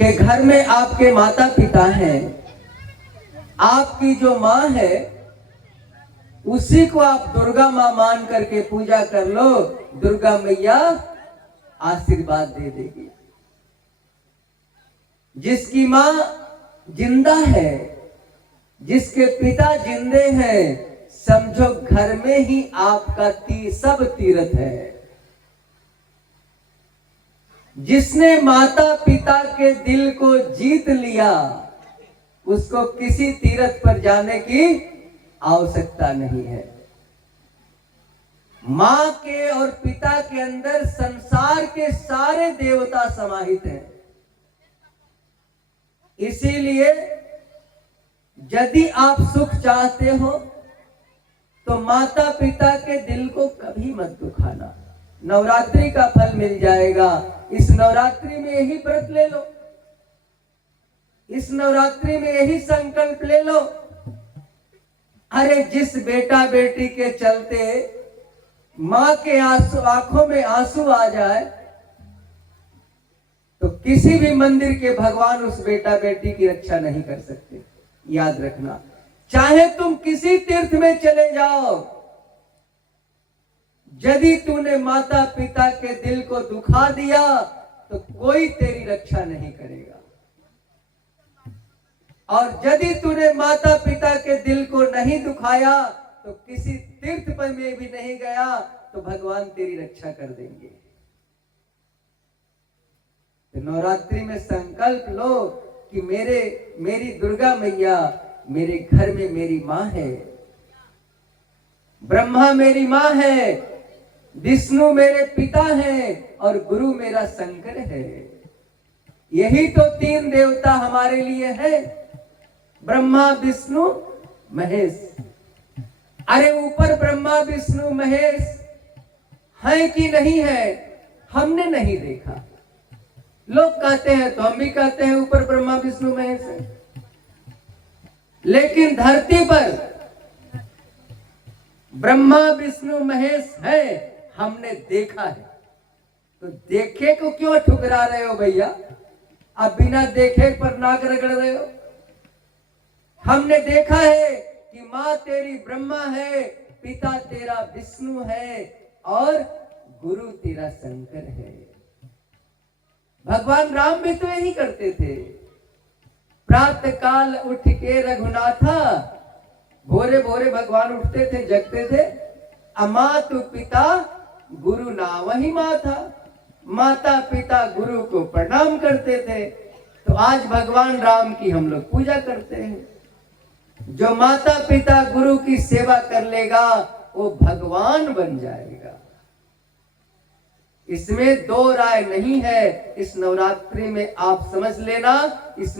कि घर में आपके माता पिता हैं, आपकी जो माँ है उसी को आप दुर्गा माँ मान करके पूजा कर लो, दुर्गा मैया आशीर्वाद दे देगी। जिसकी माँ जिंदा है, जिसके पिता जिंदे हैं, समझो घर में ही आपका सब तीर्थ है। जिसने माता पिता के दिल को जीत लिया उसको किसी तीर्थ पर जाने की आवश्यकता नहीं है। मां के और पिता के अंदर संसार के सारे देवता समाहित हैं। इसीलिए यदि आप सुख चाहते हो तो माता पिता के दिल को कभी मत दुखाना। नवरात्रि का फल मिल जाएगा। इस नवरात्रि में यही व्रत ले लो, इस नवरात्रि में यही संकल्प ले लो। अरे जिस बेटा बेटी के चलते मां के आंखों में आंसू आ जाए तो किसी भी मंदिर के भगवान उस बेटा बेटी की रक्षा नहीं कर सकते। याद रखना, चाहे तुम किसी तीर्थ में चले जाओ, यदि तूने माता पिता के दिल को दुखा दिया तो कोई तेरी रक्षा नहीं करेगा। और यदि तूने माता पिता के दिल को नहीं दुखाया तो किसी तीर्थ पर में भी नहीं गया तो भगवान तेरी रक्षा कर देंगे। तो नवरात्रि में संकल्प लो कि मेरी दुर्गा मैया मेरे घर में मेरी माँ है, ब्रह्मा मेरी माँ है, विष्णु मेरे पिता हैं और गुरु मेरा शंकर है। यही तो तीन देवता हमारे लिए है, ब्रह्मा विष्णु महेश। अरे ऊपर ब्रह्मा विष्णु महेश है कि नहीं है, हमने नहीं देखा। लोग कहते हैं तो हम भी कहते हैं ऊपर ब्रह्मा विष्णु महेश है, लेकिन धरती पर ब्रह्मा विष्णु महेश है, हमने देखा है। तो देखे को क्यों ठुकरा रहे हो भैया? अब बिना देखे पर नाक रगड़ रहे हो। हमने देखा है कि माँ तेरी ब्रह्मा है, पिता तेरा विष्णु है और गुरु तेरा शंकर है। भगवान राम भी तो यही करते थे। प्रातः काल उठ के रघुनाथा, भोरे भोरे भगवान उठते थे, जगते थे। अमातु पिता गुरु नाम ही माँ था, माता पिता गुरु को प्रणाम करते थे। तो आज भगवान राम की हम लोग पूजा करते हैं। जो माता पिता गुरु की सेवा कर लेगा वो भगवान बन जाएगा। इसमें दो राय नहीं है। इस नवरात्रि में आप समझ लेना, इसमें